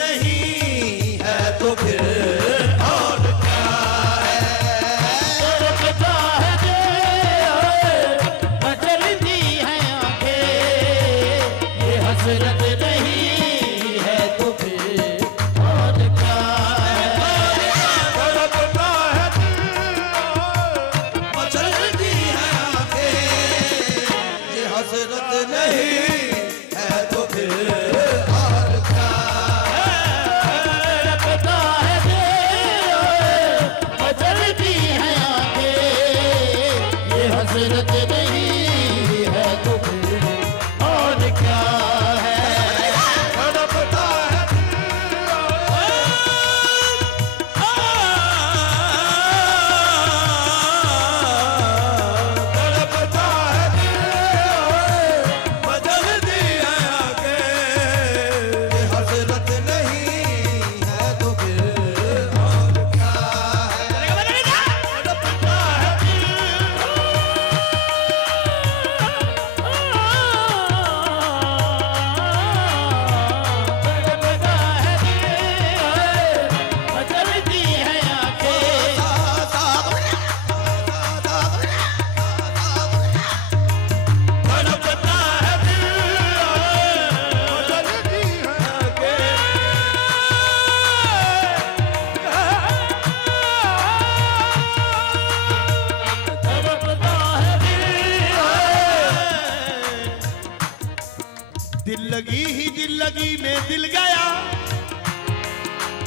नहीं है तो फिर और क्या है। तड़पता है दिल, मचलती है आंखें, ये हसरत नहीं है तो फिर और क्या है। तड़पता है दिल, मचलती है आंखें, ये हसरत नहीं है तो फिर और क्या है। तड़पता है दिल, मचलती है आंखें, ये हसरत नहीं है तो फिर और क्या है। तड़पता है तड़पता है दिल, बदलती है आंखें, ये हसरत नहीं है तो फिर और क्या है। तड़पता है तड़पता है दिल, मचलती है आंखें, तड़पता है दिल, बदलती है तड़पता है दिल लगी ही दिल लगी में दिल गया,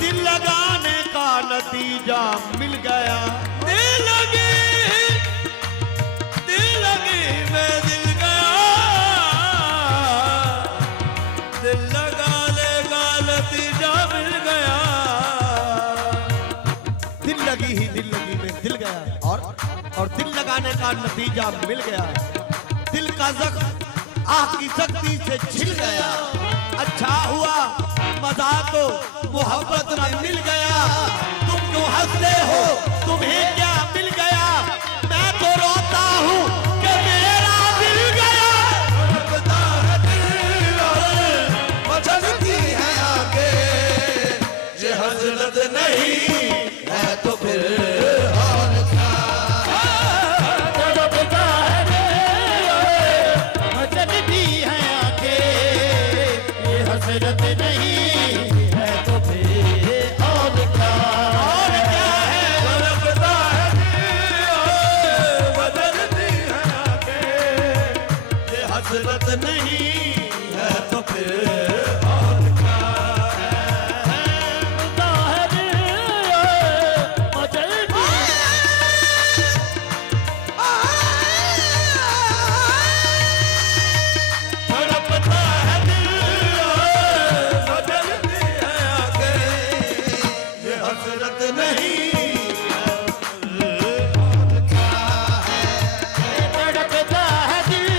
दिल लगाने का नतीजा मिल गया। दिल लगी में दिल गया, दिल लगाने का नतीजा मिल गया। दिल लगी ही दिल लगी में दिल गया और दिल लगाने का नतीजा मिल गया। दिल का जख्म आह की शक्ति से छिल गया। अच्छा हुआ मजा तो मोहब्बत में मिल गया। तुम क्यों हंसते हो, तुम्हें क्या मिल गया। मैं तो रोता हूँ कि मेरा दिल गया। तड़पता है दिल और मचलती है आंखें, ये हसरत नहीं है तो फिर और क्या। तड़पता है दिल, मचलती है आंखें, ये हसरत नहीं है तो फिर और क्या। और क्या है। तड़पता है दिल, बदलती है आंखें, ये हसरत नहीं है तो फिर और क्या है। तड़पता है दिल, मचलती तड़पता है दिल, बदलती है आंखें, ये हसरत नहीं है और क्या है। तड़पता है दिल,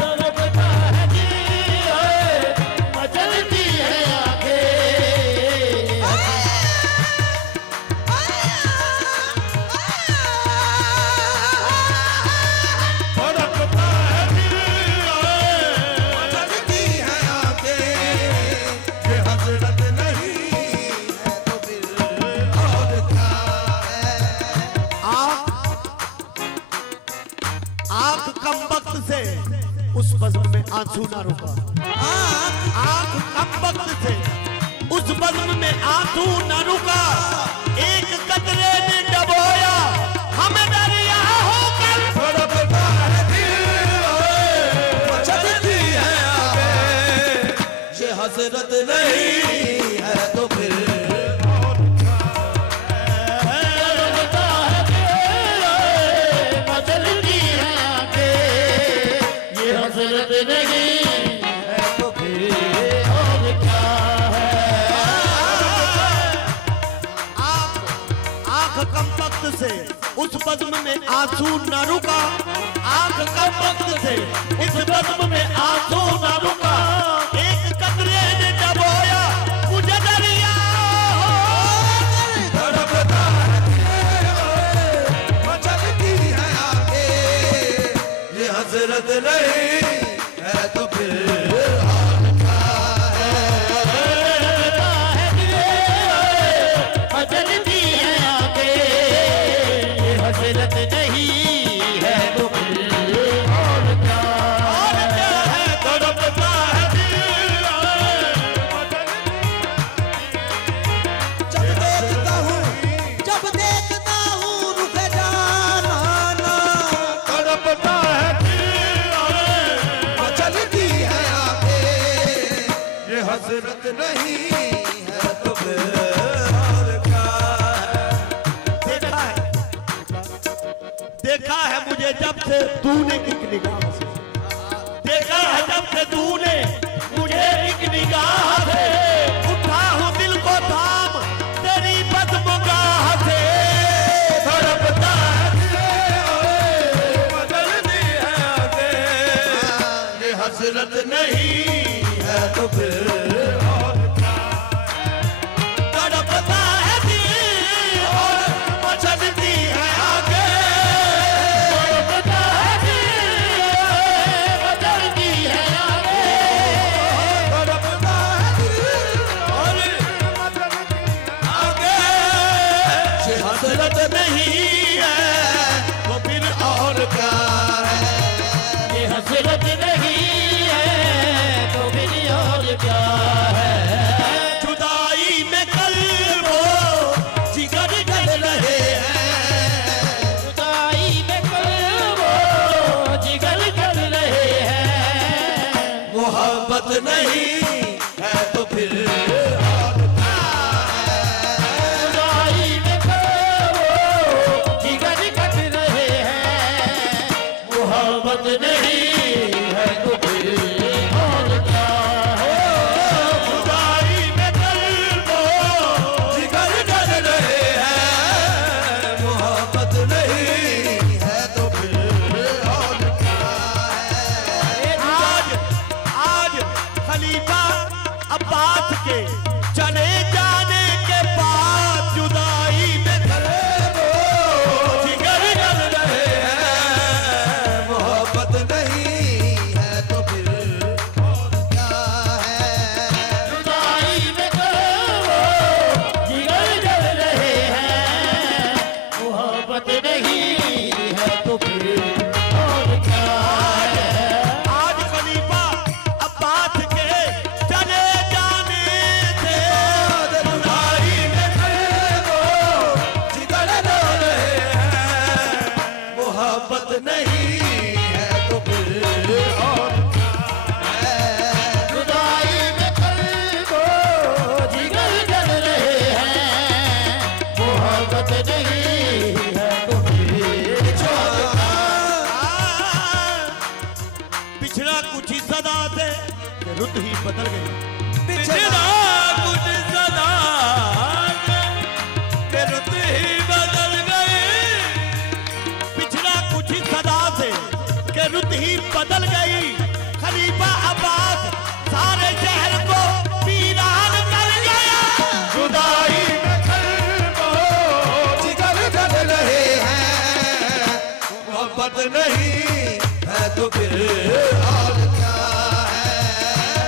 तड़पता है दिल, मचलती है आंखें। तड़पता है दिल, बदलती है आंखें, ये हसरत नहीं है तो फिर और क्या है। आंख कम वक्त से उस बज़्म में आंसू ना रुका। आंख कम वक्त से उस बज़्म में आंसू ना रुका। एक कतरे ने डबोया हमें दरिया होकर। तड़पता है दिल, मचलती है आंखें, ये हसरत नहीं है तो फिर और क्या है। तड़पता है दिल, मचलती है आंखें, ये हसरत नहीं है तो फिर और क्या है। आंख कम वक्त से उस बज़्म में आंसू न रुका। आंख कम वक्त से इस बज़्म में आंसू न रुका। एक कतरे ने डबोया मुझे दरिया हो। तड़पता है दिल, मचलती है आंखें, ये हसरत नहीं हसरत नहीं है तो फिर और क्या है। देखा है मुझे जब से तूने एक निगाह से, देखा है जब से तूने मुझे एक निगाह से, उठा हूँ दिल को थाम तेरी बदमुगाह से, तड़पता है बदलती है आगे, ये हसरत नहीं है तो फिर और क्या है। तड़पता है दिल और मचलती है आगे, तड़पता है दिल, बदलती है आगे। तड़पता है दिल और मचलती है आगे, ये हसरत नहीं है तो फिर और क्या है। ये हसरत नहीं है तो फिर और क्या है। जुदाई में कल वो जिगर जल रहे हैं, जुदाई में कल वो जिगर कर रहे हैं। मोहब्बत नहीं है तो फिर और क्या है। जुदाई में कल वो जिगर कट रहे हैं। मोहब्बत नहीं है तो फिर और क्या है। जुदाई में कल वो जिगर जल रहे हैं, मोहब्बत नहीं है तो फिर और क्या है। आज आज खलीफा अब्बास के चले जाने के बाद जुदाई में कल वो जिगर जल रहे हैं, मोहब्बत नहीं है तो फिर और क्या है। जुदाई में कल वो जिगर जल रहे हैं। मोहब्बत नहीं है तो फिर और क्या है। आज खलीफा अब्बास के चले जाने से जुदाई में कल वो जिगर जल रहे हैं, मोहब्बत नहीं है तो फिर और क्या है। जुदाई में कल वो जिगर जल रहे हैं। मोहब्बत नहीं है तो फिर और क्या पिछड़ा कुछ ही सदा से रुत ही बदल गई, पिछड़ा कुछ सदा के रुत ही बदल गई, पिछड़ा कुछ ही सदा से के रुत ही बदल गई। खलीफा अब्बास सारे शहर को वीरान कर गया, जुदाई में कल वो जिगर जल रहे हैं, मोहब्बत नहीं है तो फिर और क्या है।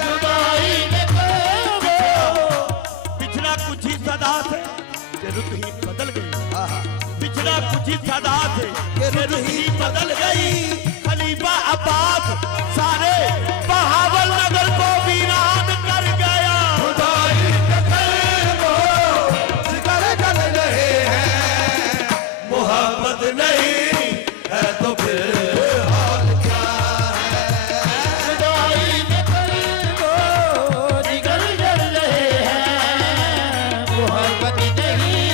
जुदाई में कल वो पिछड़ा कुछ ही सदा से के रुत ही बदल गई, पिछड़ा कुछ ही सदा से के रुत ही बदल गई। खलीफा अब्बास सारे बहावल नगर को वीरान कर गया, जुदाई में कल वो जिगर जल रहे हैं, मोहब्बत नहीं है तो फिर और क्या है। जुदाई में कल वो जिगर जल रहे हैं। मोहब्बत नहीं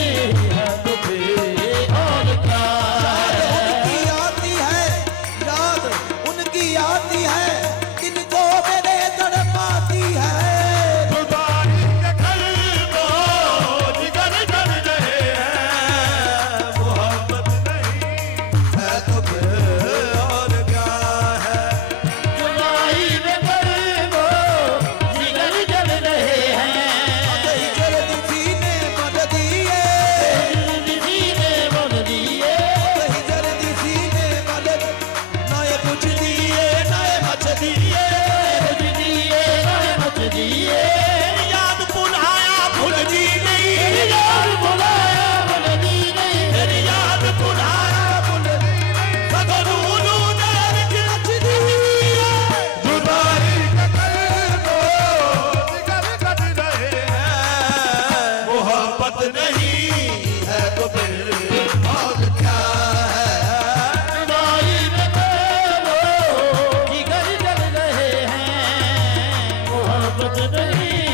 है तो फिर और क्या है। उनकी आती है याद, उनकी आती है इनको मेरे तड़पाती है। जुदाई के कल वो जिगर जल रहे हैं, मोहब्बत नहीं है तो फिर और क्या है। जुदाई में कल वो जिगर जल रहे हैं। जल्द सीने बन दिए, किसी ने बोल दिए, जल्द सीने बन नए कुछ दिए नए मच दिए। कुछ दिए नए मच दिए। याद पुनाया भूल जी नहीं, यार बुलाया बुलनी नहीं। तेरी याद पुनाया भूल सगनूनू दर खिलच दी, जुदाई के कल को जिगर कट रहे हैं, मोहब्बत नहीं है तो फिर और क्या है। जुदाई में कल वो जिगर जल रहे हैं। मोहब्बत नहीं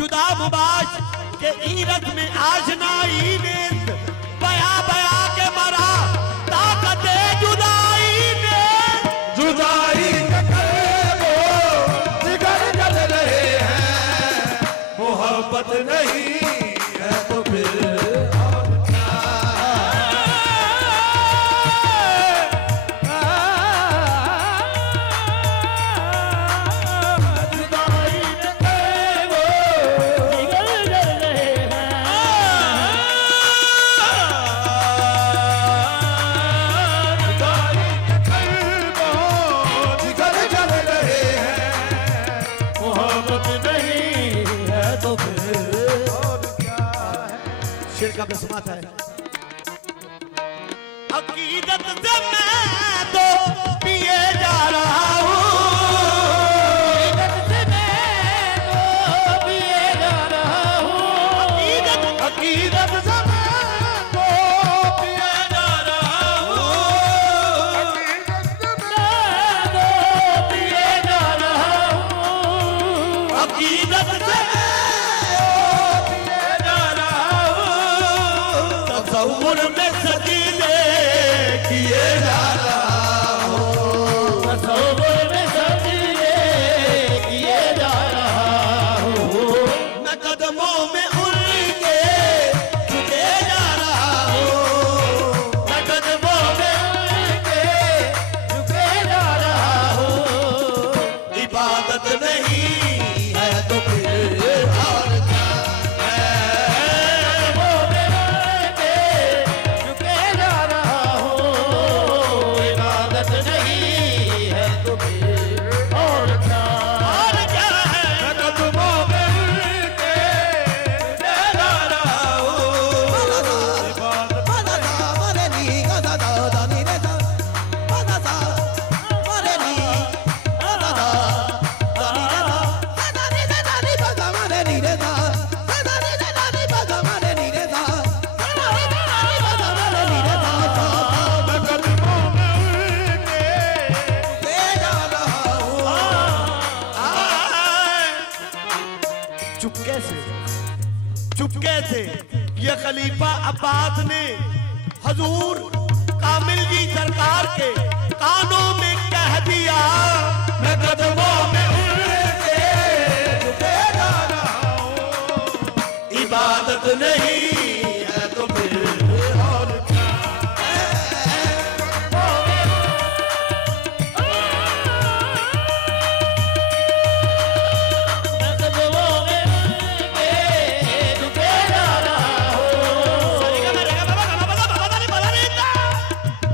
जुदा मुबाश के ईरत में आशनाई ने बया बया के मरा ताकत जुदाई ने जुदाई वो जिगर जल रहे हैं, मोहब्बत नहीं है तो फिर और क्या? जुदाई वो जिगर जल रहे जिगर जल रहे हैं, मोहब्बत नहीं है तो फिर और क्या है? शेर का बसमात है। अकीदत से मैं तो पिए जा रहा हूँ, से मैं तो पिए जा रहा हूँ, अकीदत से मैं तो पिए जा रहा हूँ, मैं तो पिए जा रहा हूँ, अकीदत से पिए जा रहा हूँ, तसव्वुर में सजीदे किए जा रहा हूँ, तसव्वुर में सजदे किए जा रहा हूँ, मैं कदमों में उनके झुके जा रहा हूँ, मैं कदमों में उनके झुके जा रहा हूँ, इबादत नहीं है तो फिर और क्या कदमों में उनके झुके जा रहा हूँ, इबादत नहीं है तो फिर और क्या? और क्या है? मैं कदमों में उनके झुके जा रहा हूँ, इबादत मैं कदमों में उनके झुके जा रहा हूँ, चुपके से ये खलीफा अब्बास ने हजूर कामिल जी सरकार के कानों में कह दिया, मैं कदमों में उनके झुके जा रहा हूँ, इबादत नहीं है तो फिर और क्या? मैं कदमों में उनके झुके जा रहा हूँ,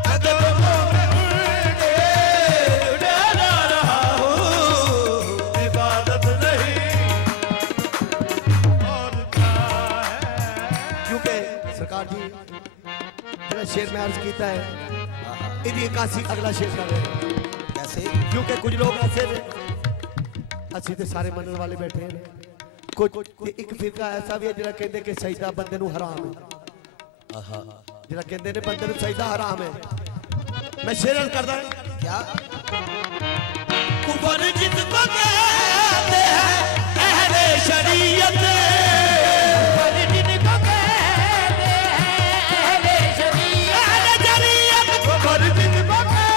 कदमों में उनके झुके जा रहा हूँ, इबादत नहीं और क्या है? क्योंकि सरकार जी मेरा शेर में अर्ज किया है, इदी इकासी अगला शेर कर रहे हैं। कैसे? क्योंकि कुछ लोग ऐसे ने अच्छी ते सारे मनने वाले बैठे हैं, कुछ एक फिरका ऐसा भी है जिहड़ा कहते कि सजदा बंदे नूं हराम है, जिहड़ा कहते ने बंदे नूं सजदा हराम है। मैं शेर अर्ज करदा क्या कुफर जिसको कहते हैं अहले शरीयत, जिनको कहते हैं अहले शरीयत, अहले शरीयत खबर जिनको कहते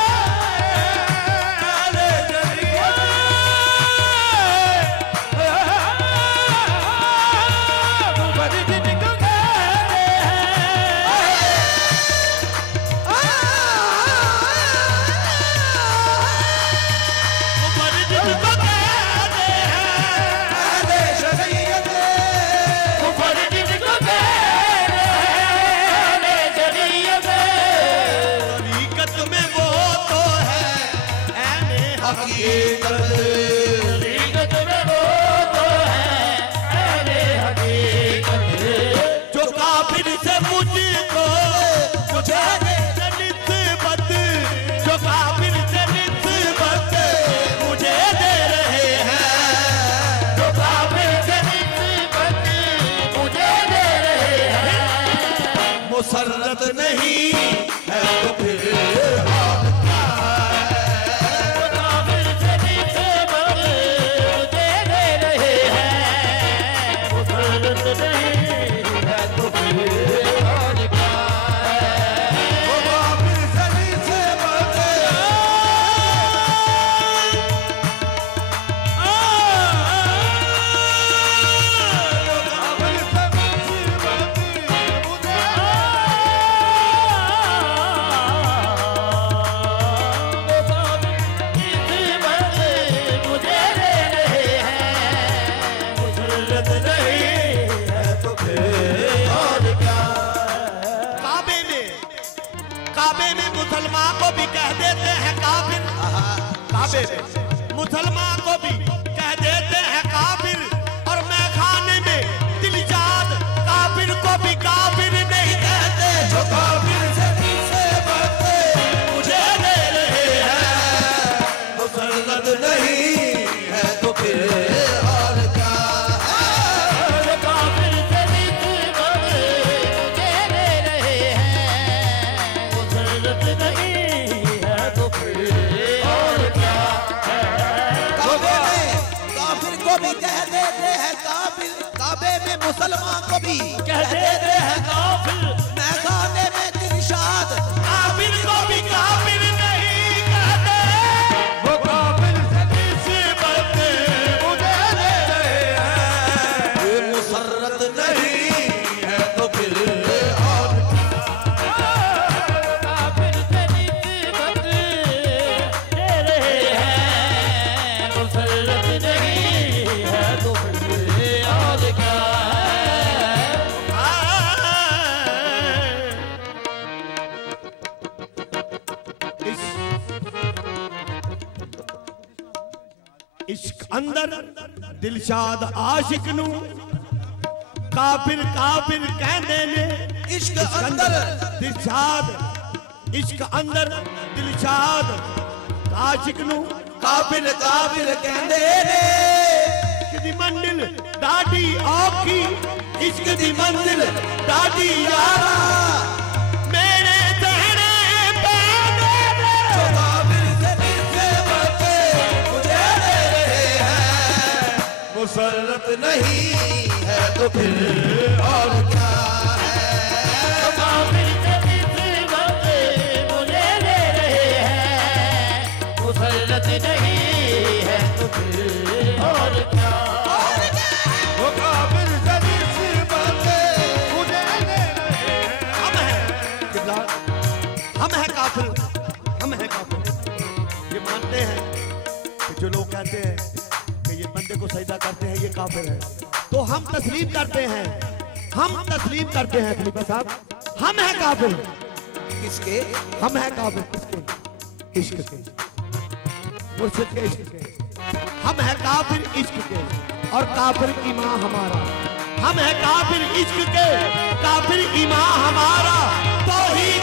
जरिया, खबर जिनको कहते कुफर जिसको कहते हैं अहले शरीयत, कुफर जिनको कहते हैं अहले शरीयत, हकीकत में वो तो है ऐने हकीकत, हकीकत में वो तो है अहले हकीकत, जो काफिर से मुझको मुझे निस्बत, जो काफिर से निस्बत मुझे दे रहे हैं, जो काफिर से निस्बत मुझे दे रहे हैं, मुसर्रत नहीं है तो फिर जो काफिर से निस्बत मुझे दे रहे हैं, मुसलमान को भी कह देते हैं काफिर। काबे में मुसलमान को भी कह देते हैं काफिर, और मैं खाने में दिलजाद काफिर को भी काफिर नहीं कहते। जो काफिर से पीछे बढ़ते मुझे दे रहे हैं, मुसलत नहीं है तो फिर और क्या है। जो काफिर से निस्बत मुझे दे रहे हैं, मुसलत नहीं है तो फिर और क्या है। काबे में काफिर को भी कह देते हैं काफिर, काबे में मुसलमान को भी कह देते हैं काफिर, मैं खाने में दिलशाद काफिर को भी काफिर नहीं कहते। वो काफिर से निस्बत मुझे दे रहे हैं, ये मुसर्रत नहीं है तो फिर और काफिर से निस्बत दे रहे हैं, मुसलत नहीं है तो फिर और क्या इश्क अंदर दिलशाद आशिक नू काफिर काफिर कहने ने। इश्क अंदर दिलशाद इश्क अंदर दिलशाद आशिक नू काफिर काफिर कहते ने। किदी मंजिल डाडी औखी, इश्क दी मंजिल डाडी यारा मेरे सहने पैने जो काफिर से निस्बत मुझे दे रहे हैं, मुसल्लत नहीं है तो फिर और क्या है। काफिर से निस्बत मुझे दे रहे हैं, मुसलत नहीं है तो फिर और क्या। वो काफिर से निस्बत मुझे दे रहे हैं। हम हैं किबला, हम हैं काफिर, हम हैं काफिर। ये मानते हैं कि जो लोग कहते हैं कि ये बंदे को सजदा करते हैं ये काफिर है, तो हम तस्लीम करते हैं, हम तस्लीम करते हैं खलीफा साहब, हम हैं काफिर। किसके? हम हैं काफिर किसके? इश्क के, मुर्शिद के इश्क के। हम हैं काफिर इश्क के, और काफिर ईमान हमारा। हम हैं काफिर इश्क के, काफिर ईमान हमारा। तौहीद